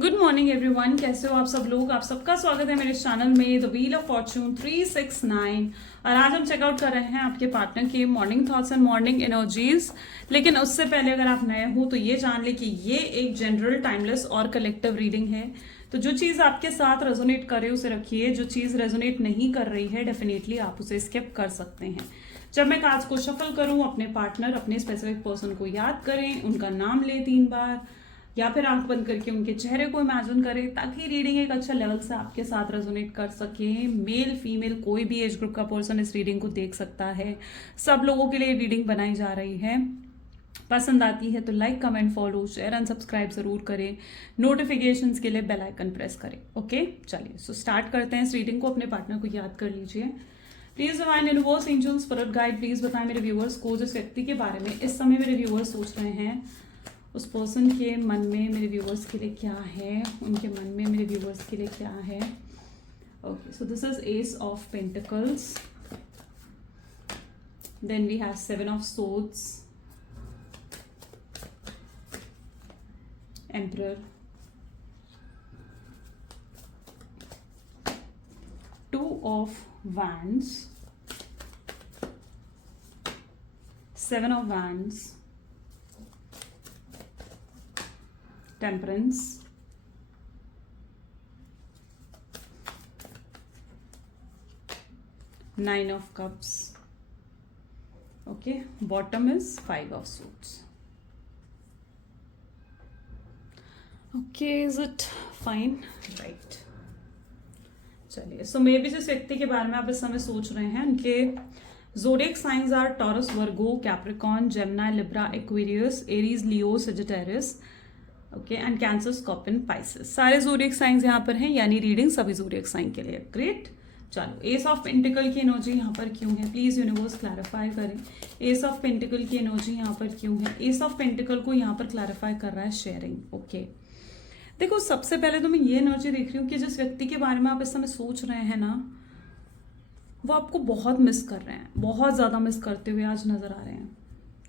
Good morning everyone, कैसे हो आप सब लोग। आप सबका स्वागत है मेरे चैनल में द व्हील ऑफ फॉर्च्यून 369। और आज हम चेकआउट कर रहे हैं आपके पार्टनर के morning thoughts and morning energies. लेकिन उससे पहले अगर आप नए हो तो ये जान ले कि ये एक जनरल, टाइमलेस और कलेक्टिव रीडिंग है। तो जो चीज़ आपके साथ रेजोनेट करे उसे रखिए, जो चीज़ रेजोनेट नहीं कर रही है डेफिनेटली आप उसे स्किप कर सकते हैं। जब मैं कार्ड्स को शफल करूं, अपने पार्टनर, अपने स्पेसिफिक पर्सन को याद करें, उनका नाम ले 3 बार या फिर आंख बंद करके उनके चेहरे को इमेजिन करें ताकि रीडिंग एक अच्छा लेवल से आपके साथ रेजोनेट कर सके। मेल फीमेल कोई भी एज ग्रुप का पर्सन इस रीडिंग को देख सकता है। सब लोगों के लिए रीडिंग बनाई जा रही है। पसंद आती है तो like, comment, follow, share and subscribe जरूर करें। नोटिफिकेशंस के लिए बेल आइकन प्रेस करें। ओके, चलिए सो स्टार्ट करते हैं इस रीडिंग को। अपने पार्टनर को याद कर लीजिए। Please divine universe, angels, spirit guide, please बताएं मेरे व्यूअर्स को जिस व्यक्ति के बारे में इस समय मेरे व्यूअर्स सोच रहे हैं, उस पर्सन के मन में मेरे व्यूअर्स के लिए क्या है, उनके मन में मेरे व्यूअर्स के लिए क्या है। Okay, so this is ace of pentacles, then we have 7 of swords, emperor, 2 of wands, 7 of wands, temperance, nine of cups. Okay, bottom is 5 of swords. Okay, is it fine? Right. चलिए, सो may be जिस व्यक्ति के बारे में आप इस समय सोच रहे हैं उनके zodiac signs are Taurus, Virgo, Capricorn, Gemini, Libra, Aquarius, Aries, Leo, Sagittarius, okay, and Cancer, Scorpion, Pisces. सारे ज़ोडिएक साइंस यहाँ पर हैं, यानी रीडिंग सभी ज़ोडिएक साइन के लिए। ग्रेट। चलो, एस ऑफ पेंटिकल की एनर्जी यहाँ पर क्यों है, प्लीज यूनिवर्स क्लैरिफाई करें। एस ऑफ पेंटिकल की एनर्जी यहाँ पर क्यों है। एस ऑफ पेंटिकल को यहाँ पर क्लैरिफाई कर रहा है शेयरिंग। ओके, देखो सबसे पहले तो मैं ये एनर्जी देख रही हूँ कि जिस व्यक्ति के बारे में आप इस समय सोच रहे हैं ना, वो आपको बहुत मिस कर रहे हैं, बहुत ज़्यादा मिस करते हुए आज नज़र आ रहे हैं।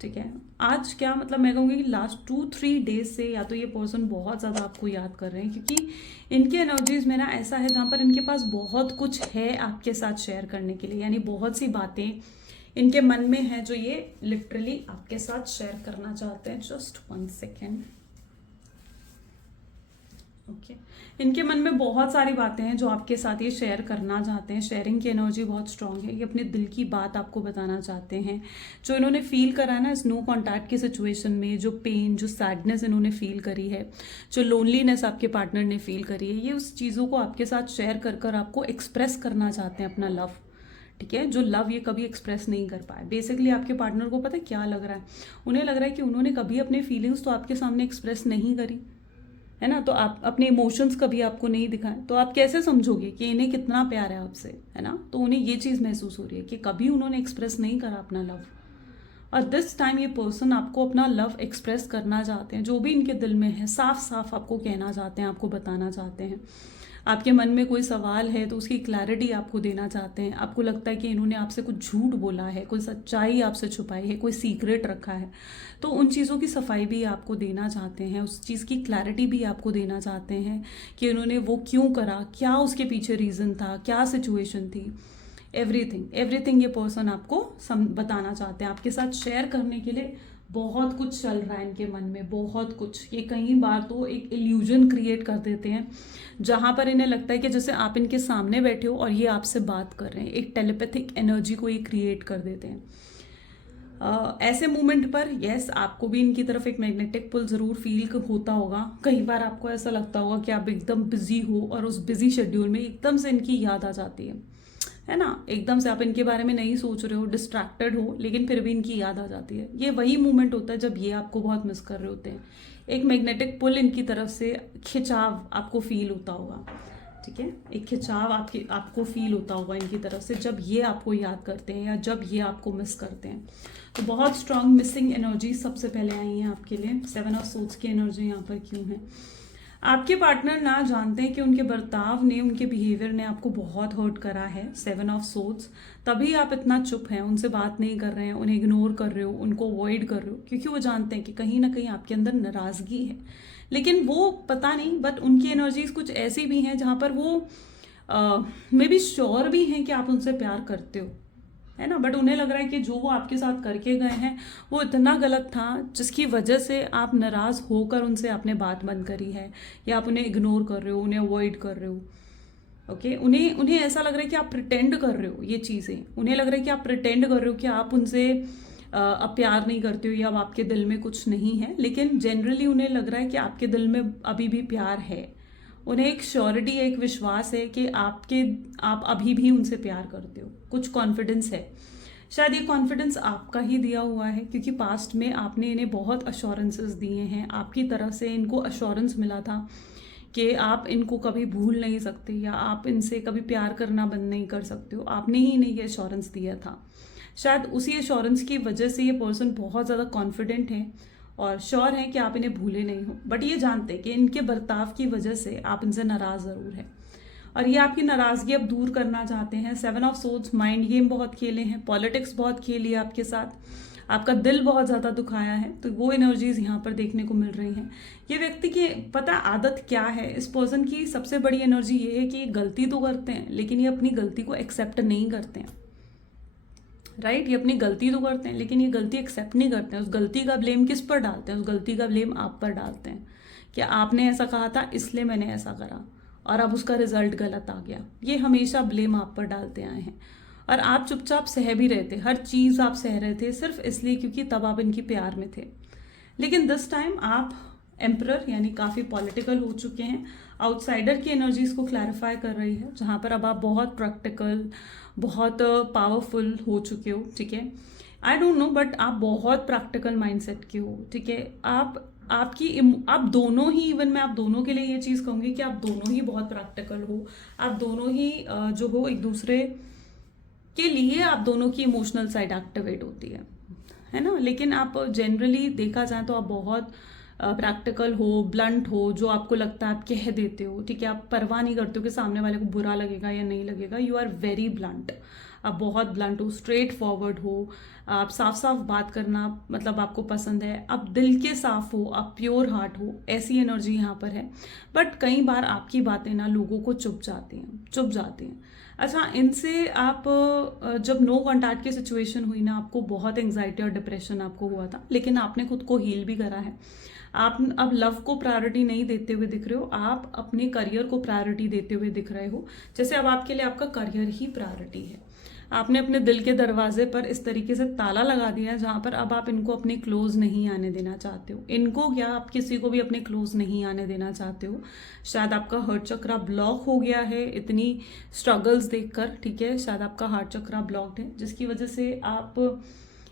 ठीक है, आज क्या मतलब, मैं कहूँगी कि लास्ट 2-3 डेज से या तो ये पर्सन बहुत ज़्यादा आपको याद कर रहे हैं, क्योंकि इनकी एनर्जीज में ना ऐसा है जहाँ पर इनके पास बहुत कुछ है आपके साथ शेयर करने के लिए, यानी बहुत सी बातें इनके मन में है जो ये लिटरली आपके साथ शेयर करना चाहते हैं। Just 1 second. ओके, इनके मन में बहुत सारी बातें हैं जो आपके साथ ये शेयर करना चाहते हैं। शेयरिंग की एनर्जी बहुत स्ट्रांग है, ये अपने दिल की बात आपको बताना चाहते हैं। जो इन्होंने फील करा है ना इस नो कॉन्टैक्ट की सिचुएशन में, जो पेन, जो सैडनेस इन्होंने फील करी है, जो लोनलीनेस आपके पार्टनर ने फील करी है, ये उस चीज़ों को आपके साथ शेयर कर कर आपको एक्सप्रेस करना चाहते हैं अपना लव। ठीक है, जो लव ये कभी एक्सप्रेस नहीं कर पाए। बेसिकली आपके पार्टनर को पता है क्या लग रहा है, उन्हें लग रहा है कि उन्होंने कभी अपने फीलिंग्स तो आपके सामने एक्सप्रेस नहीं करी है ना, तो आप अपने इमोशंस कभी आपको नहीं दिखाए, तो आप कैसे समझोगे कि इन्हें कितना प्यार है आपसे, है ना। तो उन्हें ये चीज़ महसूस हो रही है कि कभी उन्होंने एक्सप्रेस नहीं करा अपना लव, और दिस टाइम ये पर्सन आपको अपना लव एक्सप्रेस करना चाहते हैं। जो भी इनके दिल में है साफ साफ आपको कहना चाहते हैं, आपको बताना चाहते हैं। आपके मन में कोई सवाल है तो उसकी क्लैरिटी आपको देना चाहते हैं। आपको लगता है कि इन्होंने आपसे कुछ झूठ बोला है, कोई सच्चाई आपसे छुपाई है, कोई सीक्रेट रखा है, तो उन चीज़ों की सफाई भी आपको देना चाहते हैं, उस चीज़ की क्लैरिटी भी आपको देना चाहते हैं कि उन्होंने वो क्यों करा, क्या उसके पीछे रीज़न था, क्या सिचुएशन थी। एवरीथिंग ये पर्सन आपको बताना चाहते हैं, आपके साथ शेयर करने के लिए बहुत कुछ चल रहा है इनके मन में, बहुत कुछ। ये कई बार तो एक इल्यूजन क्रिएट कर देते हैं जहाँ पर इन्हें लगता है कि जैसे आप इनके सामने बैठे हो और ये आपसे बात कर रहे हैं। एक टेलीपैथिक एनर्जी को ये क्रिएट कर देते हैं। ऐसे मोमेंट पर यस, आपको भी इनकी तरफ एक मैग्नेटिक पुल ज़रूर फील होता होगा। कई बार आपको ऐसा लगता होगा कि आप एकदम बिजी हो और उस बिजी शेड्यूल में एकदम से इनकी याद आ जाती है ना, एकदम से आप इनके बारे में नहीं सोच रहे हो, डिस्ट्रैक्टेड हो, लेकिन फिर भी इनकी याद आ जाती है। ये वही मोमेंट होता है जब ये आपको बहुत मिस कर रहे होते हैं। एक मैग्नेटिक पुल इनकी तरफ से, खिंचाव आपको फील होता होगा। ठीक है, एक खिंचाव आपको फील होता होगा इनकी तरफ से जब ये आपको याद करते हैं या जब ये आपको मिस करते हैं। तो बहुत स्ट्रांग मिसिंग एनर्जी सबसे पहले आई हैं आपके लिए। 7 ऑफ सोर्ड्स की एनर्जी यहाँ पर क्यों है। आपके पार्टनर ना जानते हैं कि उनके बर्ताव ने, उनके बिहेवियर ने आपको बहुत हर्ट करा है, 7 ऑफ सोर्ड्स, तभी आप इतना चुप हैं, उनसे बात नहीं कर रहे हैं, उन्हें इग्नोर कर रहे हो, उनको अवॉइड कर रहे हो, क्योंकि वो जानते हैं कि कहीं ना कहीं आपके अंदर नाराज़गी है। लेकिन वो पता नहीं, बट उनकी एनर्जीज कुछ ऐसी भी हैं जहाँ पर वो मे बी श्योर भी हैं कि आप उनसे प्यार करते हो, है ना, बट उन्हें लग रहा है कि जो वो आपके साथ करके गए हैं वो इतना गलत था, जिसकी वजह से आप नाराज़ होकर उनसे आपने बात बंद करी है, या आप उन्हें इग्नोर कर रहे हो, उन्हें अवॉइड कर रहे हो। ओके, उन्हें उन्हें ऐसा लग रहा है कि आप प्रिटेंड कर रहे हो, ये चीज़ें उन्हें लग रहा है कि आप प्रिटेंड कर रहे हो कि आप उनसे अब प्यार नहीं करते हो, या अब आपके दिल में कुछ नहीं है, लेकिन जनरली उन्हें लग रहा है कि आपके दिल में अभी भी प्यार है। उन्हें एक श्योरिटी है, एक विश्वास है कि आप अभी भी उनसे प्यार करते हो, कुछ कॉन्फिडेंस है। शायद ये कॉन्फिडेंस आपका ही दिया हुआ है, क्योंकि पास्ट में आपने इन्हें बहुत अश्योरेंसेस दिए हैं, आपकी तरफ से इनको अश्योरेंस मिला था कि आप इनको कभी भूल नहीं सकते, या आप इनसे कभी प्यार करना बंद नहीं कर सकते हो। आपने ही इन्हें ये अश्योरेंस दिया था। शायद उसी अश्योरेंस की वजह से ये पर्सन बहुत ज़्यादा कॉन्फिडेंट है और श्योर है कि आप इन्हें भूले नहीं हो, बट ये जानते हैं कि इनके बर्ताव की वजह से आप इनसे नाराज़ ज़रूर है, और ये आपकी नाराज़गी अब दूर करना चाहते हैं। 7 ऑफ सोर्ड्स, माइंड गेम बहुत खेले हैं, पॉलिटिक्स बहुत खेली है आपके साथ, आपका दिल बहुत ज़्यादा दुखाया है, तो वो एनर्जीज यहाँ पर देखने को मिल रही हैं। ये व्यक्ति की पता आदत क्या है, इस पर्सन की सबसे बड़ी एनर्जी ये है कि ये गलती तो करते हैं, लेकिन ये अपनी गलती को एक्सेप्ट नहीं करते हैं। राइट, ये अपनी गलती तो करते हैं, लेकिन ये गलती एक्सेप्ट नहीं करते हैं। उस गलती का ब्लेम किस पर डालते हैं? उस गलती का ब्लेम आप पर डालते हैं कि आपने ऐसा कहा था इसलिए मैंने ऐसा करा, और अब उसका रिजल्ट गलत आ गया। ये हमेशा ब्लेम आप पर डालते आए हैं, और आप चुपचाप सह भी रहे थे, हर चीज़ आप सह रहे थे सिर्फ इसलिए क्योंकि तब आप इनकी प्यार में थे। लेकिन दिस टाइम आप एम्परर यानी काफ़ी पॉलिटिकल हो चुके हैं। आउटसाइडर की एनर्जीज को क्लैरिफाई कर रही है, जहाँ पर अब आप बहुत प्रैक्टिकल, बहुत पावरफुल हो चुके हो। ठीक है, आई डोंट नो, बट आप बहुत प्रैक्टिकल माइंडसेट के हो। ठीक है, आप दोनों ही, इवन मैं आप दोनों के लिए ये चीज़ कहूँगी कि आप दोनों ही बहुत प्रैक्टिकल हो। आप दोनों ही जो हो एक दूसरे के लिए, आप दोनों की इमोशनल साइड एक्टिवेट होती है ना। लेकिन आप जनरली देखा जाए तो आप बहुत प्रैक्टिकल हो, ब्लंट हो, जो आपको लगता है आप कह देते हो। ठीक है, आप परवाह नहीं करते हो कि सामने वाले को बुरा लगेगा या नहीं लगेगा। यू आर वेरी ब्लंट, आप बहुत ब्लंट हो, स्ट्रेट फॉरवर्ड हो, आप साफ साफ बात करना मतलब आपको पसंद है, आप दिल के साफ हो, आप प्योर हार्ट हो, ऐसी एनर्जी यहाँ पर है। बट कई बार आपकी बातें ना लोगों को चुप जाती हैं। अच्छा, इनसे आप जब नो कॉन्टैक्ट की सिचुएशन हुई ना, आपको बहुत एंग्जाइटी और डिप्रेशन आपको हुआ था, लेकिन आपने खुद को हील भी करा है। आप अब लव को प्रायोरिटी नहीं देते हुए दिख रहे हो, आप अपने करियर को प्रायोरिटी देते हुए दिख रहे हो। जैसे अब आपके लिए आपका करियर ही प्रायोरिटी है। आपने अपने दिल के दरवाजे पर इस तरीके से ताला लगा दिया है जहाँ पर अब आप इनको अपने क्लोज नहीं आने देना चाहते हो। इनको क्या, आप किसी को भी अपने क्लोज नहीं आने देना चाहते हो। शायद आपका हार्ट चक्रा ब्लॉक हो गया है इतनी स्ट्रगल्स देखकर। ठीक है, शायद आपका हार्ट चक्रा ब्लॉक्ड है, जिसकी वजह से आप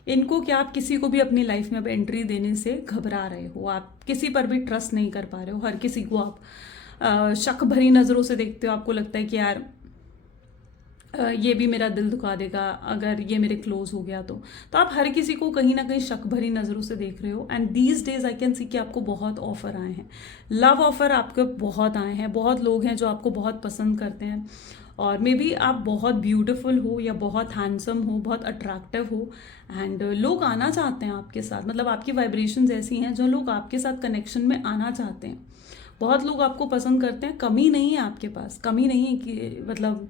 इनको क्या, आप किसी को भी अपनी लाइफ में अब एंट्री देने से घबरा रहे हो। आप किसी पर भी ट्रस्ट नहीं कर पा रहे हो। हर किसी को आप शक भरी नज़रों से देखते हो। आपको लगता है कि यार ये भी मेरा दिल दुखा देगा अगर ये मेरे क्लोज हो गया तो आप हर किसी को कहीं ना कहीं शक भरी नज़रों से देख रहे हो। And these days I can see कि आपको बहुत ऑफर आए हैं, लव ऑफर आपके बहुत आए हैं। बहुत लोग हैं जो आपको बहुत पसंद करते हैं, और मे बी आप बहुत ब्यूटीफुल हो या बहुत हैंडसम हो, बहुत अट्रैक्टिव हो, एंड लोग आना चाहते हैं आपके साथ। मतलब आपकी वाइब्रेशंस ऐसी हैं जो लोग आपके साथ कनेक्शन में आना चाहते हैं। बहुत लोग आपको पसंद करते हैं, कमी नहीं है आपके पास, कमी नहीं है कि मतलब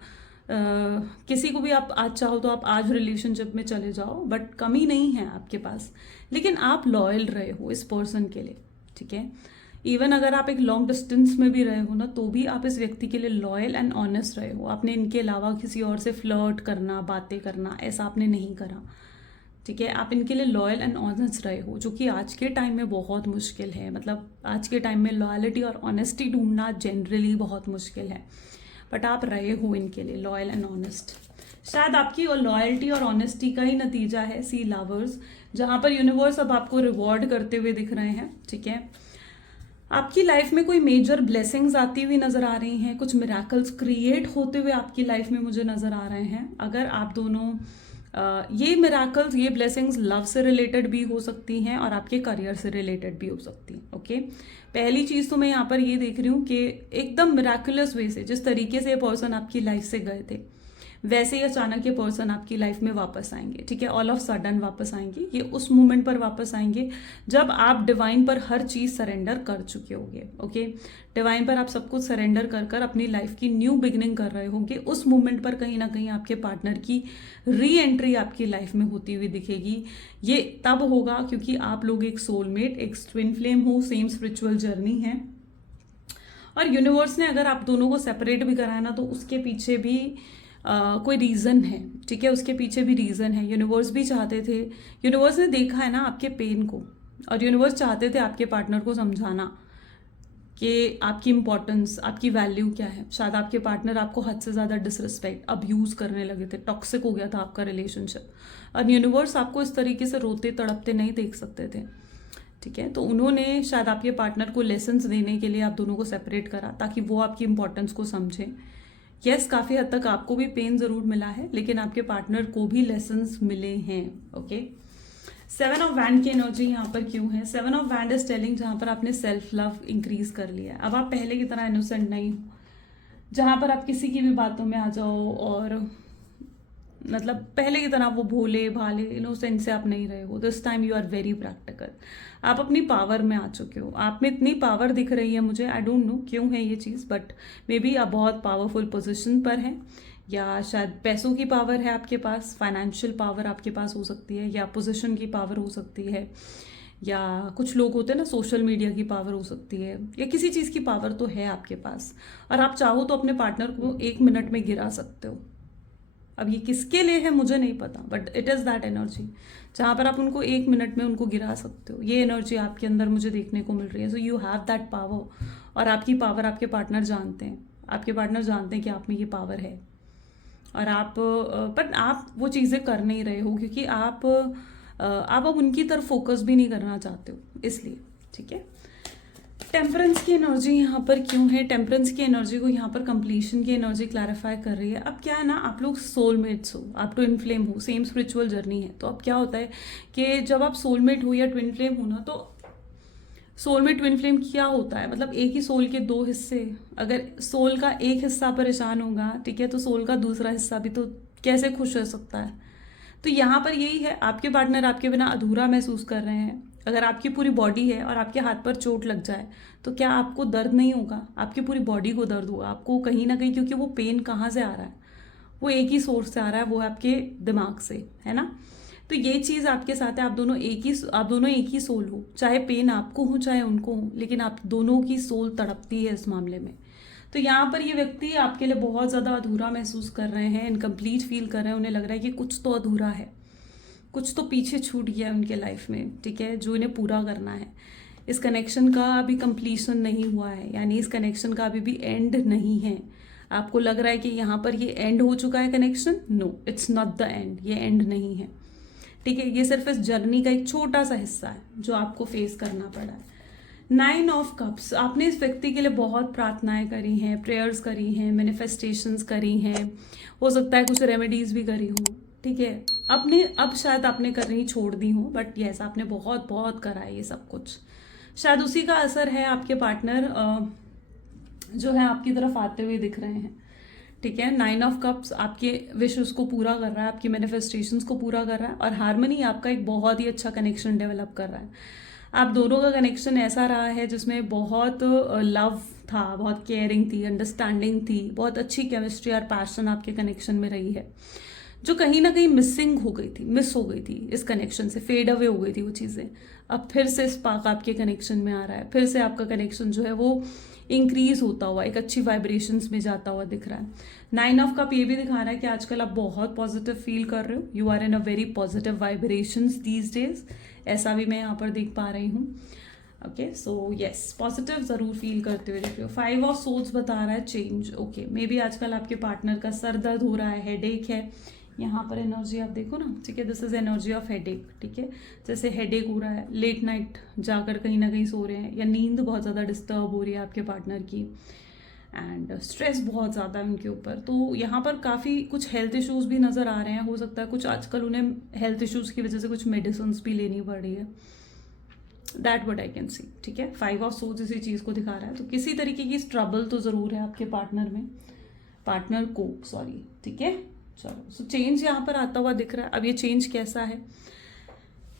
किसी को भी आप आज चाहो तो आप आज रिलेशनशिप में चले जाओ, बट कमी नहीं है आपके पास। लेकिन आप लॉयल रहे हो इस पर्सन के लिए। ठीक है, इवन अगर आप एक लॉन्ग डिस्टेंस में भी रहे हो ना, तो भी आप इस व्यक्ति के लिए लॉयल एंड ऑनेस्ट रहे हो। आपने इनके अलावा किसी और से फ्लर्ट करना, बातें करना, ऐसा आपने नहीं करा। ठीक है, आप इनके लिए लॉयल एंड ऑनेस्ट रहे हो, जो कि आज के टाइम में बहुत मुश्किल है। मतलब आज के टाइम में लॉयलिटी और ऑनेस्टी ढूंढना जनरली बहुत मुश्किल है, बट आप रहे हो इनके लिए लॉयल एंड ऑनेस्ट। शायद आपकी लॉयल्टी और ऑनेस्टी का ही नतीजा है सी लवर्स, जहाँ पर यूनिवर्स अब आपको रिवॉर्ड करते हुए दिख रहे हैं। ठीक है, आपकी लाइफ में कोई मेजर ब्लेसिंग्स आती हुई नज़र आ रही हैं, कुछ मिराकल्स क्रिएट होते हुए आपकी लाइफ में मुझे नज़र आ रहे हैं। अगर आप दोनों ये मिराकल्स, ये ब्लेसिंग्स लव से रिलेटेड भी हो सकती हैं और आपके करियर से रिलेटेड भी हो सकती हैं। ओके, पहली चीज़ तो मैं यहाँ पर ये देख रही हूँ कि एकदम मिराकुलस वे से, जिस तरीके से ये पर्सन आपकी लाइफ से गए थे, वैसे ही अचानक ये पर्सन आपकी लाइफ में वापस आएंगे। ठीक है, ऑल ऑफ सडन वापस आएंगे। ये उस मोमेंट पर वापस आएंगे जब आप डिवाइन पर हर चीज़ सरेंडर कर चुके होंगे। ओके, डिवाइन पर आप सब कुछ सरेंडर कर कर अपनी लाइफ की न्यू बिगनिंग कर रहे होंगे। उस मोमेंट पर कहीं ना कहीं आपके पार्टनर की री एंट्री आपकी लाइफ में होती हुई दिखेगी। ये तब होगा क्योंकि आप लोग एक सोलमेट, एक ट्विन फ्लेम हो, सेम स्पिरिचुअल जर्नी है। और यूनिवर्स ने अगर आप दोनों को सेपरेट भी कराया ना, तो उसके पीछे भी कोई रीज़न है। ठीक है, उसके पीछे भी रीज़न है। यूनिवर्स भी चाहते थे, यूनिवर्स ने देखा है ना आपके पेन को, और यूनिवर्स चाहते थे आपके पार्टनर को समझाना कि आपकी इंपॉर्टेंस, आपकी वैल्यू क्या है। शायद आपके पार्टनर आपको हद से ज़्यादा डिसरिस्पेक्ट, अब्यूज़ करने लगे थे, टॉक्सिक हो गया था आपका रिलेशनशिप, और यूनिवर्स आपको इस तरीके से रोते तड़पते नहीं देख सकते थे। ठीक है, तो उन्होंने शायद आपके पार्टनर को लेसन्स देने के लिए आप दोनों को सेपरेट करा, ताकि वो आपकी इंपॉर्टेंस को समझें। यस, काफ़ी हद तक आपको भी पेन ज़रूर मिला है, लेकिन आपके पार्टनर को भी लेसन्स मिले हैं। ओके, 7 ऑफ वैंड की एनर्जी यहाँ पर क्यों है? 7 ऑफ वैंड इज टेलिंग जहाँ पर आपने सेल्फ लव इंक्रीज कर लिया है। अब आप पहले की तरह इनोसेंट नहीं हो, जहाँ पर आप किसी की भी बातों में आ जाओ और मतलब पहले की तरह वो भोले भाले इनोसेंट से आप नहीं रहे हो। This time you are very practical. आप अपनी पावर में आ चुके हो। आप में इतनी पावर दिख रही है मुझे, आई डोंट नो क्यों है ये चीज़, बट मे बी आप बहुत पावरफुल पोजीशन पर हैं, या शायद पैसों की पावर है आपके पास, फाइनेंशियल पावर आपके पास हो सकती है, या पोजीशन की पावर हो सकती है, या कुछ लोग होते हैं ना सोशल मीडिया की पावर हो सकती है, या किसी चीज़ की पावर तो है आपके पास, और आप चाहो तो अपने पार्टनर को 1 मिनट में गिरा सकते हो। अब ये किसके लिए है मुझे नहीं पता, but it is that energy जहाँ पर आप उनको 1 मिनट में उनको गिरा सकते हो। ये एनर्जी आपके अंदर मुझे देखने को मिल रही है। So you have that power, और आपकी पावर आपके पार्टनर जानते हैं। आपके पार्टनर जानते हैं कि आप में ये पावर है, और आप पर आप वो चीज़ें कर नहीं रहे हो क्योंकि आप अब उनकी तरफ फोकस भी नहीं करना चाहते हो, इसलिए। ठीक है, टेम्परेंस की एनर्जी यहाँ पर क्यों है? टेम्परेंस की एनर्जी को यहाँ पर कंप्लीशन की एनर्जी क्लैरिफाई कर रही है। अब क्या है ना, आप लोग सोलमेट्स हो, आप ट्विन फ्लेम हो, सेम स्पिरिचुअल जर्नी है। तो अब क्या होता है कि जब आप सोलमेट हो या ट्विन फ्लेम हो ना, तो सोलमेट ट्विन फ्लेम क्या होता है, मतलब एक ही सोल के 2 हिस्से। अगर सोल का एक हिस्सा परेशान होगा, ठीक है, तो सोल का दूसरा हिस्सा भी तो कैसे खुश हो सकता है? तो यहाँ पर यही है, आपके पार्टनर आपके बिना अधूरा महसूस कर रहे हैं। अगर आपकी पूरी बॉडी है और आपके हाथ पर चोट लग जाए, तो क्या आपको दर्द नहीं होगा? आपकी पूरी बॉडी को दर्द होगा, आपको कहीं ना कहीं, क्योंकि वो पेन कहाँ से आ रहा है? वो एक ही सोर्स से आ रहा है, वो आपके दिमाग से, है ना। तो ये चीज़ आपके साथ है। आप दोनों एक ही सोल हो, चाहे पेन आपको हो चाहे उनको हो, लेकिन आप दोनों की सोल तड़पती है इस मामले में। तो यहाँ पर ये व्यक्ति आपके लिए बहुत ज़्यादा अधूरा महसूस कर रहे हैं, इनकम्प्लीट फील कर रहे हैं। उन्हें लग रहा है कि कुछ तो अधूरा है, कुछ तो पीछे छूट गया है उनके लाइफ में, ठीक है, जो इन्हें पूरा करना है। इस कनेक्शन का अभी कंप्लीशन नहीं हुआ है, यानी इस कनेक्शन का अभी भी एंड नहीं है। आपको लग रहा है कि यहाँ पर ये एंड हो चुका है connection, no, it's not the end, ये एंड नहीं है। ठीक है, ये सिर्फ इस जर्नी का एक छोटा सा हिस्सा है जो आपको फेस करना पड़ा है। 9 ऑफ कप्स, आपने इस व्यक्ति के लिए बहुत प्रार्थनाएं करी हैं, प्रेयर्स करी हैं, मैनिफेस्टेशंस करी हैं, हो सकता है कुछ रेमेडीज भी करी हूँ। ठीक है, अब शायद आपने करनी छोड़ दी हो, बट यस, आपने बहुत बहुत करा है ये सब कुछ। शायद उसी का असर है, आपके पार्टनर जो है आपकी तरफ आते हुए दिख रहे हैं। ठीक है, 9 ऑफ कप्स आपके विशेस को पूरा कर रहा है, आपकी मैनिफेस्टेशंस को पूरा कर रहा है, और हार्मनी आपका एक बहुत ही अच्छा कनेक्शन डेवलप कर रहा है। आप दोनों का कनेक्शन ऐसा रहा है जिसमें बहुत लव था, बहुत केयरिंग थी, अंडरस्टैंडिंग थी, बहुत अच्छी केमिस्ट्री और पैशन आपके कनेक्शन में रही है, जो कहीं ना कहीं मिसिंग हो गई थी, मिस हो गई थी इस कनेक्शन से, फेड अवे हो गई थी वो चीज़ें। अब फिर से स्पार्क आपके कनेक्शन में आ रहा है, फिर से आपका कनेक्शन जो है वो इंक्रीज होता हुआ, एक अच्छी वाइब्रेशंस में जाता हुआ दिख रहा है। 9 ऑफ कप ये भी दिखा रहा है कि आजकल आप बहुत पॉजिटिव फील कर रहे हो, you are in a very positive vibrations these days, ऐसा भी मैं यहाँ पर देख पा रही हूँ। ओके, सो यस, पॉजिटिव जरूर फील करते हुए दिख रहे हो। 5 ऑफ सोर्ड्स बता रहा है चेंज। ओके, मे बी आजकल आपके पार्टनर का सर दर्द हो रहा है, हेडेक है, यहाँ पर एनर्जी आप देखो ना, ठीक है, this is energy of headache. ठीक है, जैसे हेडेक हो रहा है, लेट नाइट जाकर कहीं ना कहीं सो रहे हैं, या नींद बहुत ज़्यादा डिस्टर्ब हो रही है आपके पार्टनर की, एंड स्ट्रेस बहुत ज़्यादा है उनके ऊपर। तो यहाँ पर काफ़ी कुछ हेल्थ इश्यूज भी नज़र आ रहे हैं। हो सकता है कुछ आजकल उन्हें हेल्थ इश्यूज की वजह से कुछ मेडिसिन भी लेनी पड़ रही है। That what I can see. ठीक है, 5 ऑफ सोर्स इसी चीज़ को दिखा रहा है। तो किसी तरीके की ट्रबल तो ज़रूर है आपके पार्टनर में, पार्टनर को, सॉरी। ठीक है, चलो। सो चेंज यहाँ पर आता हुआ दिख रहा है। अब ये चेंज कैसा है?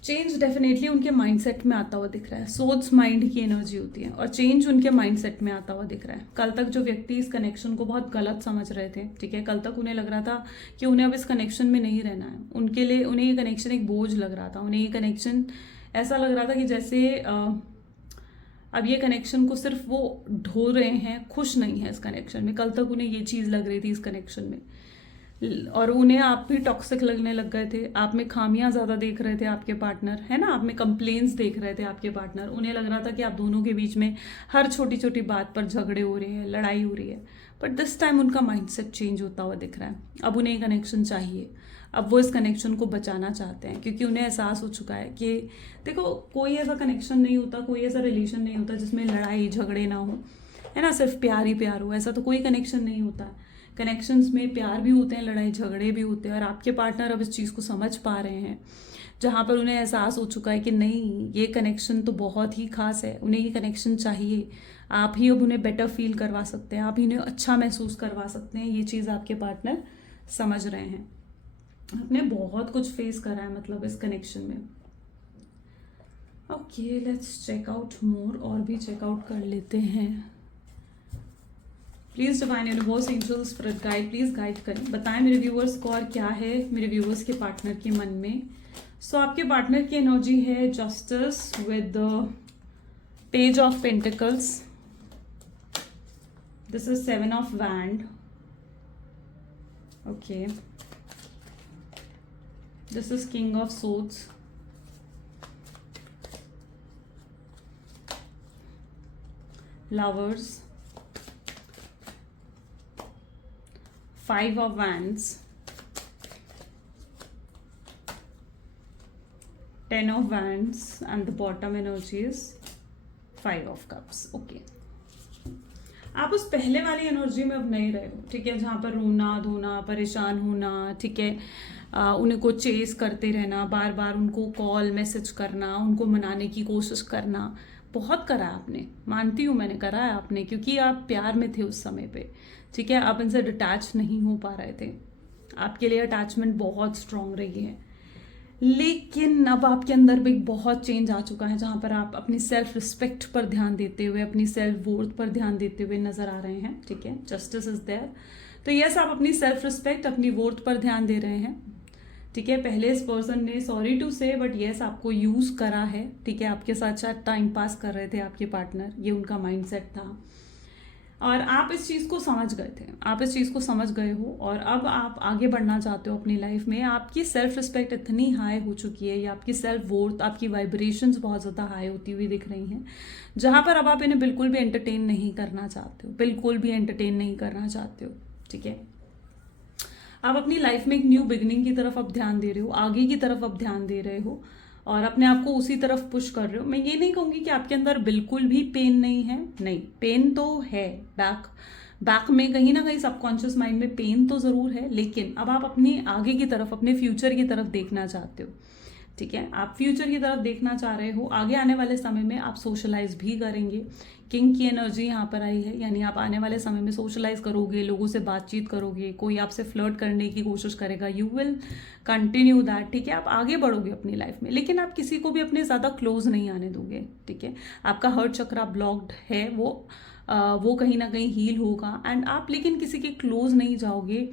चेंज डेफिनेटली उनके माइंडसेट में आता हुआ दिख रहा है। सोच माइंड की एनर्जी होती है और चेंज उनके माइंडसेट में आता हुआ दिख रहा है। कल तक जो व्यक्ति इस कनेक्शन को बहुत गलत समझ रहे थे, ठीक है, कल तक उन्हें लग रहा था कि उन्हें अब इस कनेक्शन में नहीं रहना है, उनके लिए उन्हें ये कनेक्शन एक बोझ लग रहा था, उन्हें ये कनेक्शन ऐसा लग रहा था कि जैसे अब ये कनेक्शन को सिर्फ वो ढो रहे हैं, खुश नहीं है इस कनेक्शन में। कल तक उन्हें ये चीज़ लग रही थी इस कनेक्शन में, और उन्हें आप भी टॉक्सिक लगने लग गए थे। आप में खामियां ज़्यादा देख रहे थे आपके पार्टनर, है ना, आप में कंप्लेंट्स देख रहे थे आपके पार्टनर। उन्हें लग रहा था कि आप दोनों के बीच में हर छोटी छोटी बात पर झगड़े हो रहे हैं, लड़ाई हो रही है। बट दिस टाइम उनका माइंडसेट चेंज होता हुआ दिख रहा है। अब उन्हें ये कनेक्शन चाहिए, अब वो इस कनेक्शन को बचाना चाहते हैं, क्योंकि उन्हें एहसास हो चुका है कि देखो, कोई ऐसा कनेक्शन नहीं होता, कोई ऐसा रिलेशन नहीं होता जिसमें लड़ाई झगड़े ना हो, है ना, सिर्फ प्यार ही प्यार हो। ऐसा तो कोई कनेक्शन नहीं होता। कनेक्शंस में प्यार भी होते हैं, लड़ाई झगड़े भी होते हैं। और आपके पार्टनर अब इस चीज़ को समझ पा रहे हैं, जहाँ पर उन्हें एहसास हो चुका है कि नहीं, ये कनेक्शन तो बहुत ही खास है, उन्हें ये कनेक्शन चाहिए। आप ही अब उन्हें बेटर फील करवा सकते हैं, आप ही उन्हें अच्छा महसूस करवा सकते हैं। ये चीज़ आपके पार्टनर समझ रहे हैं। आपने बहुत कुछ फेस करा है मतलब इस कनेक्शन में। Okay, let's check out more, और भी चेकआउट कर लेते हैं। Please divine universe, angels, spirit guide, please guide करें, बताएं मेरे व्यूअर्स को और क्या है मेरे व्यूअर्स के पार्टनर के मन में। सो आपके पार्टनर की एनर्जी है justice with the page of pentacles, this is 7 of wand, okay, this is king of swords, lovers, 5 of wands, 10 of wands, and the bottom energy is 5 of cups. Okay. आप उस पहले वाली energy में अब नहीं रहे हो, ठीक है, जहाँ पर रोना धोना, परेशान होना, ठीक है, उन्हें को चेस करते रहना, बार बार उनको कॉल मैसेज करना, उनको मनाने की कोशिश करना। बहुत करा है आपने, मानती हूँ मैंने करा है आपने, क्योंकि आप प्यार में थे उस समय पे, ठीक है, आप इनसे डिटैच नहीं हो पा रहे थे। आपके लिए अटैचमेंट बहुत स्ट्रांग रही है, लेकिन अब आपके अंदर भी बहुत चेंज आ चुका है, जहाँ पर आप अपनी सेल्फ रिस्पेक्ट पर ध्यान देते हुए, अपनी सेल्फ वर्थ पर ध्यान देते हुए नजर आ रहे हैं। ठीक है, जस्टिस इज देयर। तो यस, आप अपनी सेल्फ रिस्पेक्ट, अपनी वर्थ पर ध्यान दे रहे हैं। ठीक है, पहले इस पर्सन ने, सॉरी टू से, बट यस, आपको यूज करा है। ठीक है, आपके साथ शायद टाइम पास कर रहे थे आपके पार्टनर, ये उनका माइंडसेट था, और आप इस चीज़ को समझ गए थे, आप इस चीज़ को समझ गए हो, और अब आप आगे बढ़ना चाहते हो अपनी लाइफ में। आपकी सेल्फ रिस्पेक्ट इतनी हाई हो चुकी है, या आपकी सेल्फ वर्थ, आपकी वाइब्रेशंस बहुत ज़्यादा हाई होती हुई दिख रही हैं, जहाँ पर अब आप इन्हें बिल्कुल भी एंटरटेन नहीं करना चाहते हो, बिल्कुल भी एंटरटेन नहीं करना चाहते हो। ठीक है, आप अपनी लाइफ में एक न्यू बिगिनिंग की तरफ अब ध्यान दे रहे हो, आगे की तरफ अब ध्यान दे रहे हो, और अपने आप को उसी तरफ पुश कर रहे हो। मैं ये नहीं कहूँगी कि आपके अंदर बिल्कुल भी पेन नहीं है, नहीं, पेन तो है, बैक में कहीं ना कहीं सबकॉन्शियस माइंड में पेन तो ज़रूर है, लेकिन अब आप अपनी आगे की तरफ, अपने फ्यूचर की तरफ देखना चाहते हो। ठीक है, आप फ्यूचर की तरफ देखना चाह रहे हो। आगे आने वाले समय में आप सोशलाइज भी करेंगे। किंग की एनर्जी यहाँ पर आई है, यानी आप आने वाले समय में सोशलाइज करोगे, लोगों से बातचीत करोगे, कोई आपसे फ्लर्ट करने की कोशिश करेगा, यू विल कंटिन्यू दैट। ठीक है, आप आगे बढ़ोगे अपनी लाइफ में, लेकिन आप किसी को भी अपने ज़्यादा क्लोज नहीं आने दोगे। ठीक है, आपका हर्ट चक्रा ब्लॉक्ड है, वो कहीं ना कहीं हील होगा, एंड आप लेकिन किसी के क्लोज नहीं जाओगे,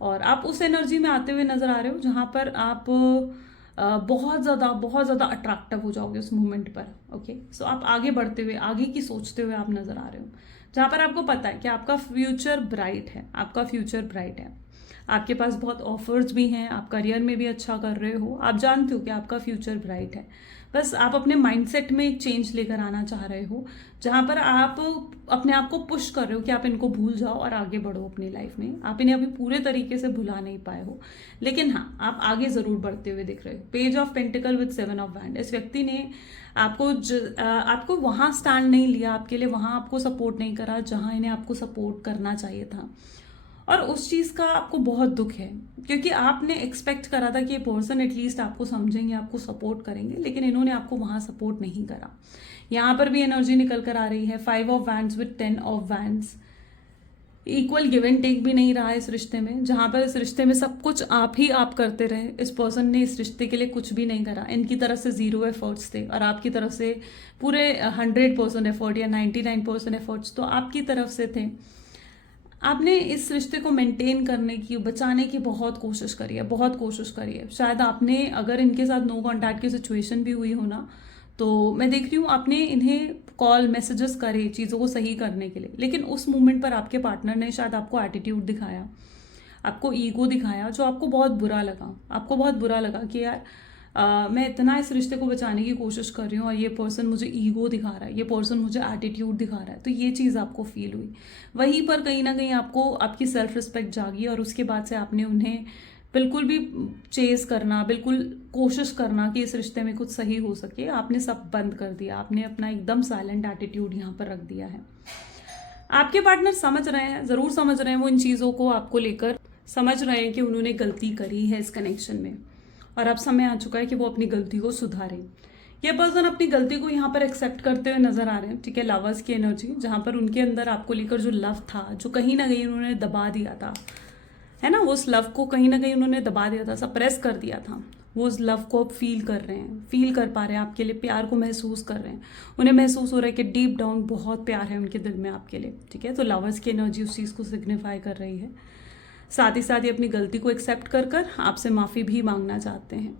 और आप उस एनर्जी में आते हुए नजर आ रहे हो जहाँ पर आप बहुत ज़्यादा अट्रैक्टिव हो जाओगे उस मोमेंट पर। ओके, सो आप आगे बढ़ते हुए, आगे की सोचते हुए आप नज़र आ रहे हो, जहाँ पर आपको पता है कि आपका फ्यूचर ब्राइट है, आपका फ्यूचर ब्राइट है। आपके पास बहुत ऑफर्स भी हैं, आप करियर में भी अच्छा कर रहे हो, आप जानते हो कि आपका फ्यूचर ब्राइट है। बस आप अपने माइंडसेट में एक चेंज लेकर आना चाह रहे हो, जहाँ पर आप अपने आप को पुश कर रहे हो कि आप इनको भूल जाओ और आगे बढ़ो अपनी लाइफ में। आप इन्हें अभी पूरे तरीके से भुला नहीं पाए हो, लेकिन हाँ, आप आगे ज़रूर बढ़ते हुए दिख रहे हो। Page of pentacle with 7 of wand, इस व्यक्ति ने आपको वहाँ स्टैंड नहीं लिया, आपके लिए वहाँ आपको सपोर्ट नहीं करा जहाँ इन्हें आपको सपोर्ट करना चाहिए था। और उस चीज़ का आपको बहुत दुख है, क्योंकि आपने एक्सपेक्ट करा था कि ये पर्सन एटलीस्ट आपको समझेंगे, आपको सपोर्ट करेंगे, लेकिन इन्होंने आपको वहाँ सपोर्ट नहीं करा। यहाँ पर भी एनर्जी निकल कर आ रही है 5 of wands with 10 of wands. Equal give and take भी नहीं रहा है इस रिश्ते में, जहाँ पर इस रिश्ते में सब कुछ आप करते रहे। इस पर्सन ने इस रिश्ते के लिए कुछ भी नहीं करा, इनकी तरफ से 0 एफर्ट्स थे और आपकी तरफ से पूरे 100% एफर्ट या 99% एफर्ट्स तो आपकी तरफ से थे। आपने इस रिश्ते को मेंटेन करने की, बचाने की बहुत कोशिश करी है, बहुत कोशिश करी है। शायद आपने, अगर इनके साथ नो कॉन्टैक्ट की सिचुएशन भी हुई हो ना, तो मैं देख रही हूँ आपने इन्हें कॉल मैसेजेस करे चीज़ों को सही करने के लिए, लेकिन उस मोमेंट पर आपके पार्टनर ने शायद आपको एटीट्यूड दिखाया, आपको ईगो दिखाया, जो आपको बहुत बुरा लगा। आपको बहुत बुरा लगा कि यार मैं इतना इस रिश्ते को बचाने की कोशिश कर रही हूँ और ये पर्सन मुझे ईगो दिखा रहा है, ये पर्सन मुझे एटीट्यूड दिखा रहा है। तो ये चीज़ आपको फील हुई, वहीं पर कहीं ना कहीं आपको आपकी सेल्फ रिस्पेक्ट जागी और उसके बाद से आपने उन्हें बिल्कुल भी चेस करना, बिल्कुल कोशिश करना कि इस रिश्ते में कुछ सही हो सके, आपने सब बंद कर दिया। आपने अपना एकदम साइलेंट एटीट्यूड यहाँ पर रख दिया है। आपके पार्टनर समझ रहे हैं, ज़रूर समझ रहे हैं, वो इन चीज़ों को आपको लेकर समझ रहे हैं कि उन्होंने गलती करी है इस कनेक्शन में, और अब समय आ चुका है कि वो अपनी गलती को सुधारें। ये पर्सन अपनी गलती को यहाँ पर एक्सेप्ट करते हुए नजर आ रहे हैं, ठीक है। लवर्स की एनर्जी, जहाँ पर उनके अंदर आपको लेकर जो लव था, जो कहीं ना कहीं उन्होंने दबा दिया था, है ना, वो उस लव को कहीं ना कहीं उन्होंने दबा दिया था, सप्रेस कर दिया था, वो उस लव को अब फील कर रहे हैं, फील कर पा रहे हैं, आपके लिए प्यार को महसूस कर रहे हैं। उन्हें महसूस हो रहा है कि डीप डाउन बहुत प्यार है उनके दिल में आपके लिए, ठीक है। तो लवर्स की एनर्जी उस चीज़ को सिग्निफाई कर रही है। साथ ही साथ ये अपनी गलती को एक्सेप्ट कर कर आपसे माफ़ी भी मांगना चाहते हैं।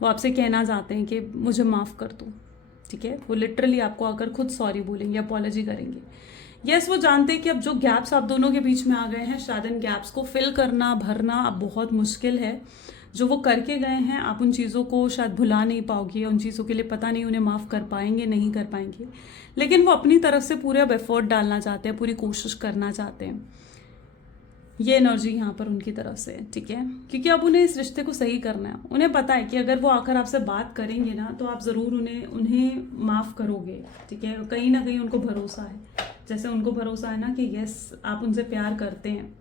वो आपसे कहना चाहते हैं कि मुझे माफ़ कर दो, ठीक है। वो लिटरली आपको आकर खुद सॉरी बोलेंगे, अपॉलॉजी करेंगे। यस, वो जानते हैं कि अब जो गैप्स आप दोनों के बीच में आ गए हैं, शायद इन गैप्स को फिल करना, भरना अब बहुत मुश्किल है। जो वो करके गए हैं, आप उन चीज़ों को शायद भुला नहीं पाओगे, उन चीज़ों के लिए पता नहीं उन्हें माफ़ कर पाएंगे, नहीं कर पाएंगे, लेकिन वो अपनी तरफ से पूरे अब एफर्ट डालना चाहते हैं, पूरी कोशिश करना चाहते हैं। ये एनर्जी यहाँ पर उनकी तरफ से है, ठीक है, क्योंकि अब उन्हें इस रिश्ते को सही करना है। उन्हें पता है कि अगर वो आकर आपसे बात करेंगे ना, तो आप ज़रूर उन्हें माफ़ करोगे, ठीक है। कहीं ना कहीं उनको भरोसा है, जैसे उनको भरोसा है ना कि यस आप उनसे प्यार करते हैं,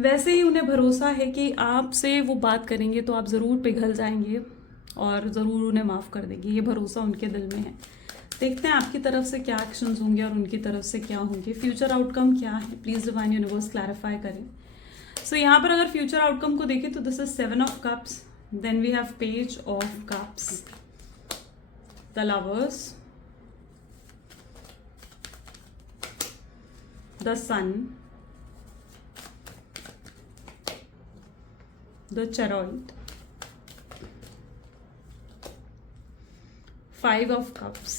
वैसे ही उन्हें भरोसा है कि आपसे वो बात करेंगे तो आप ज़रूर पिघल जाएंगे और ज़रूर उन्हें माफ़ कर देंगे। ये भरोसा उनके दिल में है। देखते हैं आपकी तरफ से क्या एक्शंस होंगे और उनकी तरफ से क्या होंगे, फ्यूचर आउटकम क्या है, प्लीज़ डिवाइन यूनिवर्स क्लैरिफाई करें। सो यहाँ पर अगर फ्यूचर आउटकम को देखें तो this is 7 of cups, then we have page of cups, the lovers, the sun, the chariot, 5 of cups,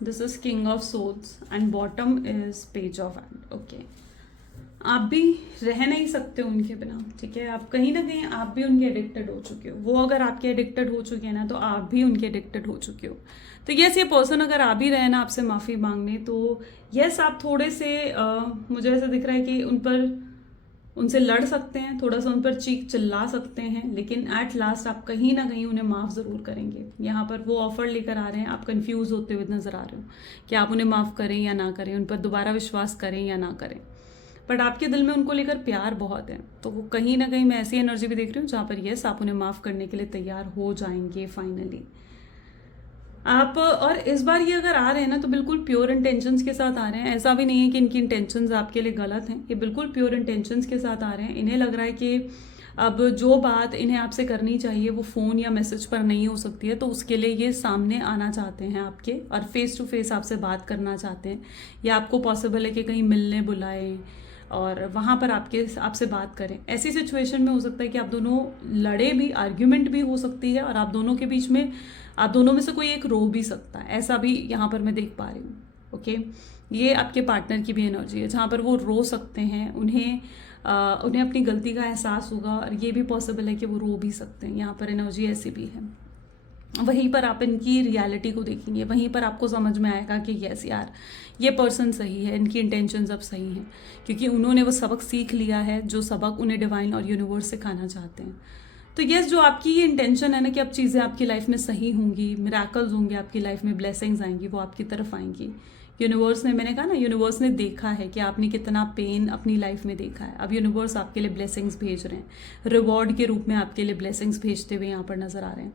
this is king of swords and bottom is page of hand। okay, आप भी रह नहीं सकते उनके बिना, ठीक है। आप कहीं ना कहीं आप भी उनके एडिक्टेड हो चुके हो। वो अगर आपके एडिक्टेड हो चुके हैं ना, तो आप भी उनके एडिक्टेड हो चुके हो। तो यस, ये पर्सन अगर आ भी रहे ना आपसे माफ़ी मांगने, तो यस आप थोड़े से मुझे ऐसा दिख रहा है कि उनसे लड़ सकते हैं, थोड़ा सा उन पर चीख चिल्ला सकते हैं, लेकिन एट लास्ट आप कहीं ना कहीं उन्हें माफ़ ज़रूर करेंगे। यहाँ पर वो ऑफर लेकर आ रहे हैं, आप कंफ्यूज होते हुए नज़र आ रहे हो कि आप उन्हें माफ़ करें या ना करें, उन पर दोबारा विश्वास करें या ना करें, बट आपके दिल में उनको लेकर प्यार बहुत है। तो वो कहीं ना कहीं मैं ऐसी एनर्जी भी देख रही हूँ जहाँ पर यस आप उन्हें माफ़ करने के लिए तैयार हो जाएंगे फाइनली। आप और इस बार ये अगर आ रहे हैं ना, तो बिल्कुल प्योर इंटेंशंस के साथ आ रहे हैं। ऐसा भी नहीं है कि इनकी इंटेंशंस आपके लिए गलत हैं, ये बिल्कुल प्योर इंटेंशंस के साथ आ रहे हैं। इन्हें लग रहा है कि अब जो बात इन्हें आपसे करनी चाहिए वो फ़ोन या मैसेज पर नहीं हो सकती है, तो उसके लिए ये सामने आना चाहते हैं आपके और फेस टू फेस आपसे बात करना चाहते हैं, या आपको पॉसिबल है कि कहीं मिलने बुलाएं और वहाँ पर आपसे बात करें। ऐसी सिचुएशन में हो सकता है कि आप दोनों लड़े भी, आर्ग्यूमेंट भी हो सकती है और आप दोनों के बीच में, आप दोनों में से कोई एक रो भी सकता है, ऐसा भी यहाँ पर मैं देख पा रही हूँ। ओके, ये आपके पार्टनर की भी एनर्जी है, जहाँ पर वो रो सकते हैं, उन्हें अपनी गलती का एहसास होगा, और ये भी पॉसिबल है कि वो रो भी सकते हैं। यहाँ पर एनर्जी ऐसी भी है। वहीं पर आप इनकी रियलिटी को देखेंगे, वहीं पर आपको समझ में आएगा कि यस यार, ये पर्सन सही है, इनकी इंटेंशंस अब सही हैं, क्योंकि उन्होंने वो सबक सीख लिया है जो सबक उन्हें डिवाइन और यूनिवर्स सिखाना चाहते हैं। तो यस, जो आपकी ये इंटेंशन है ना कि अब चीज़ें आपकी लाइफ में सही होंगी, मिराकल्स होंगे आपकी लाइफ में, ब्लेसिंग्स आएंगी, वो आपकी तरफ आएंगी। यूनिवर्स ने, मैंने कहा ना, यूनिवर्स ने देखा है कि आपने कितना पेन अपनी लाइफ में देखा है। अब यूनिवर्स आपके लिए ब्लेसिंग्स भेज रहे हैं, रिवॉर्ड के रूप में आपके लिए ब्लेसिंग्स भेजते हुए यहाँ पर नजर आ रहे हैं।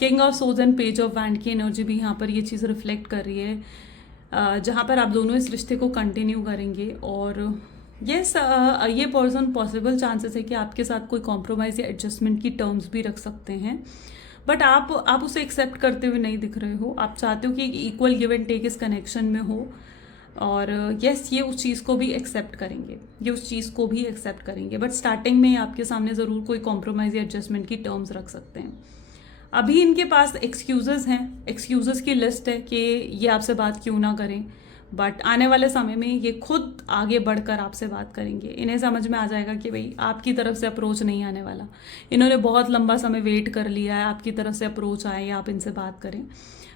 King of swords and page of wand की एनर्जी भी यहाँ पर ये चीज़ रिफ्लेक्ट कर रही है, जहाँ पर आप दोनों इस रिश्ते को कंटिन्यू करेंगे। और यस, ये पर्सन पॉसिबल चांसेस है कि आपके साथ कोई कॉम्प्रोमाइज़ या एडजस्टमेंट की टर्म्स भी रख सकते हैं, बट आप उसे एक्सेप्ट करते हुए नहीं दिख रहे हो। आप चाहते हो कि एक इक्वल गिव एंड टेक इस कनेक्शन में हो, और यस, ये उस चीज़ को भी एक्सेप्ट करेंगे, बट स्टार्टिंग में आपके सामने ज़रूर कोई कॉम्प्रोमाइज़ या एडजस्टमेंट की टर्म्स रख सकते हैं। अभी इनके पास एक्सक्यूज़ेस हैं, एक्सक्यूज़ेस की लिस्ट है कि ये आपसे बात क्यों ना करें, बट आने वाले समय में ये खुद आगे बढ़कर आपसे बात करेंगे। इन्हें समझ में आ जाएगा कि भाई आपकी तरफ से अप्रोच नहीं आने वाला, इन्होंने बहुत लंबा समय वेट कर लिया है, आपकी तरफ से अप्रोच आए या आप इनसे बात करें,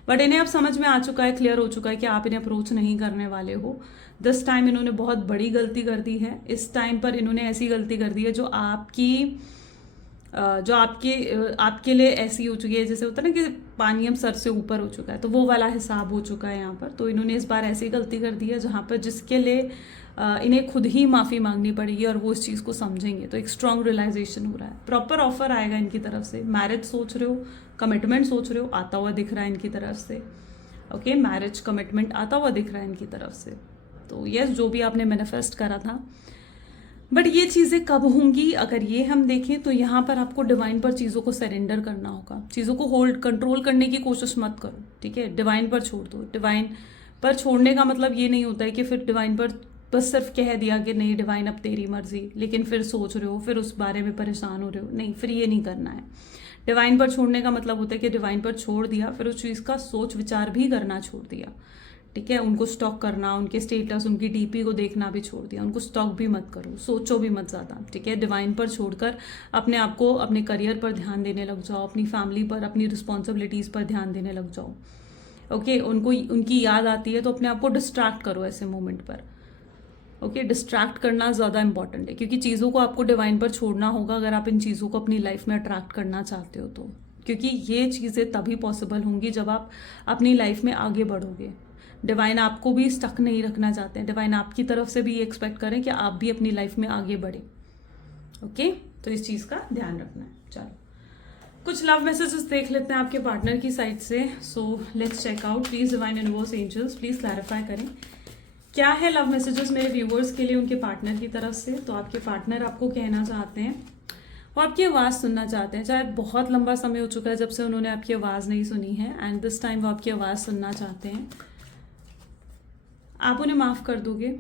बट इन्हें अब समझ में आ चुका है, क्लियर हो चुका है कि आप इन्हें अप्रोच नहीं करने वाले हो। दिस टाइम इन्होंने बहुत बड़ी गलती कर दी है। इस टाइम पर इन्होंने ऐसी गलती कर दी है जो आपके लिए ऐसी हो चुकी है, जैसे होता है ना कि पानी हम सर से ऊपर हो चुका है, तो वो वाला हिसाब हो चुका है यहाँ पर। तो इन्होंने इस बार ऐसी गलती कर दी है जहाँ पर जिसके लिए इन्हें खुद ही माफ़ी मांगनी पड़ेगी, और वो इस चीज़ को समझेंगे। तो एक स्ट्रॉन्ग रियलाइजेशन हो रहा है, प्रॉपर ऑफर आएगा इनकी तरफ से। मैरिज सोच रहे हो, कमिटमेंट सोच रहे हो, आता हुआ दिख रहा है इनकी तरफ से। ओके, मैरिज कमिटमेंट आता हुआ दिख रहा है इनकी तरफ से। तो यस, जो भी आपने मैनिफेस्ट करा था, बट ये चीज़ें कब होंगी अगर ये हम देखें तो यहाँ पर आपको डिवाइन पर चीज़ों को सरेंडर करना होगा। चीज़ों को होल्ड, कंट्रोल करने की कोशिश मत करो, ठीक है? डिवाइन पर छोड़ दो। डिवाइन पर छोड़ने का मतलब ये नहीं होता है कि फिर डिवाइन पर बस सिर्फ कह दिया कि नहीं डिवाइन अब तेरी मर्जी, लेकिन फिर सोच रहे हो, फिर उस बारे में परेशान हो रहे हो। नहीं, फिर ये नहीं करना है। डिवाइन पर छोड़ने का मतलब होता है कि डिवाइन पर छोड़ दिया, फिर उस चीज़ का सोच विचार भी करना छोड़ दिया, ठीक है? उनको स्टॉक करना, उनके स्टेटस, उनकी डीपी को देखना भी छोड़ दिया। उनको स्टॉक भी मत करो, सोचो भी मत ज़्यादा, ठीक है? डिवाइन पर छोड़कर अपने आप को, अपने करियर पर ध्यान देने लग जाओ, अपनी फैमिली पर, अपनी रिस्पॉन्सिबिलिटीज़ पर ध्यान देने लग जाओ। ओके, उनकी याद आती है तो अपने आप को डिस्ट्रैक्ट करो ऐसे मोमेंट पर। ओके, डिस्ट्रैक्ट करना ज़्यादा इंपॉर्टेंट है, क्योंकि चीज़ों को आपको डिवाइन पर छोड़ना होगा अगर आप इन चीज़ों को अपनी लाइफ में अट्रैक्ट करना चाहते हो तो। क्योंकि ये चीज़ें तभी पॉसिबल होंगी जब आप अपनी लाइफ में आगे बढ़ोगे। डिवाइन आपको भी स्टक नहीं रखना चाहते हैं। डिवाइन आपकी तरफ से भी ये एक्सपेक्ट करें कि आप भी अपनी लाइफ में आगे बढ़े। ओके, तो इस चीज़ का ध्यान रखना है। चलो, कुछ लव मैसेजेस देख लेते हैं आपके पार्टनर की साइड से। So let's check out. Please divine universe angels please clarify करें क्या है लव मैसेजेस मेरे व्यूवर्स के लिए उनके पार्टनर की तरफ से। तो आपके पार्टनर आपको कहना चाहते हैं, वो आपकी आवाज़ सुनना चाहते हैं। शायद बहुत लंबा समय हो चुका है जब से उन्होंने आपकी आवाज़ नहीं सुनी है, एंड दिस टाइम वो आपकी आवाज़ सुनना चाहते हैं। आप उन्हें माफ़ कर दोगे,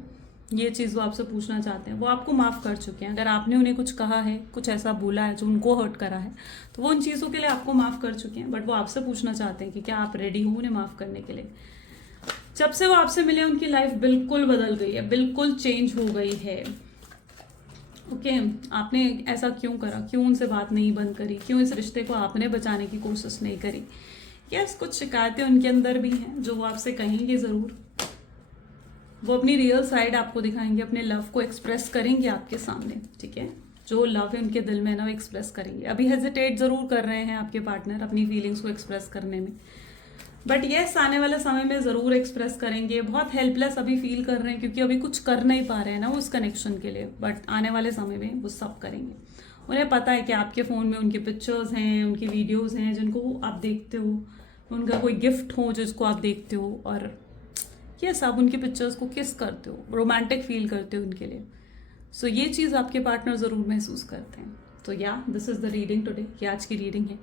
ये चीज़ वो आपसे पूछना चाहते हैं। वो आपको माफ़ कर चुके हैं। अगर आपने उन्हें कुछ कहा है, कुछ ऐसा बोला है जो उनको हर्ट करा है, तो वो उन चीज़ों के लिए आपको माफ़ कर चुके हैं। बट वो आपसे पूछना चाहते हैं कि क्या आप रेडी हो उन्हें माफ़ करने के लिए। जब से वो आपसे मिले उनकी लाइफ बिल्कुल बदल गई है, बिल्कुल चेंज हो गई है। ओके, आपने ऐसा क्यों करा? क्यों उनसे बात नहीं बंद करी? क्यों इस रिश्ते को आपने बचाने की कोशिश नहीं करी? यस, कुछ शिकायतें उनके अंदर भी हैं जो वो आपसे कहेंगे ज़रूर। वो अपनी रियल साइड आपको दिखाएंगे, अपने लव को एक्सप्रेस करेंगे आपके सामने, ठीक है? जो लव है उनके दिल में ना, वो एक्सप्रेस करेंगे। अभी हेजिटेट ज़रूर कर रहे हैं आपके पार्टनर अपनी फीलिंग्स को एक्सप्रेस करने में, बट यस, आने वाले समय में ज़रूर एक्सप्रेस करेंगे। बहुत हेल्पलेस अभी फील कर रहे हैं क्योंकि अभी कुछ कर नहीं पा रहे हैं ना वो उस कनेक्शन के लिए, बट आने वाले समय में वो सब करेंगे। उन्हें पता है कि आपके फ़ोन में उनके पिक्चर्स हैं, उनकी वीडियोज़ हैं जिनको आप देखते हो, उनका कोई गिफ्ट हो जिसको आप देखते हो, और यस, आप उनकी पिक्चर्स को किस करते हो, रोमांटिक फील करते हो उनके लिए। सो ये चीज़ आपके पार्टनर ज़रूर महसूस करते हैं। तो या this is the reading today, ये आज की रीडिंग है।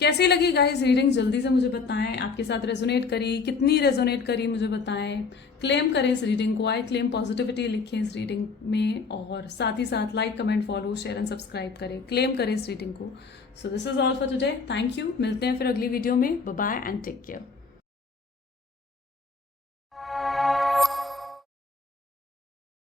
कैसी लगी गाइस रीडिंग? जल्दी से मुझे बताएं, आपके साथ रेजोनेट करी, कितनी रेजोनेट करी मुझे बताएं। क्लेम करें इस रीडिंग को, आई क्लेम पॉजिटिविटी लिखें इस रीडिंग में, और साथ ही साथ like, comment, follow, share and subscribe करें, क्लेम करें इस रीडिंग को। So this is all for today, thank you. मिलते हैं फिर अगली वीडियो में। Bye bye and take care.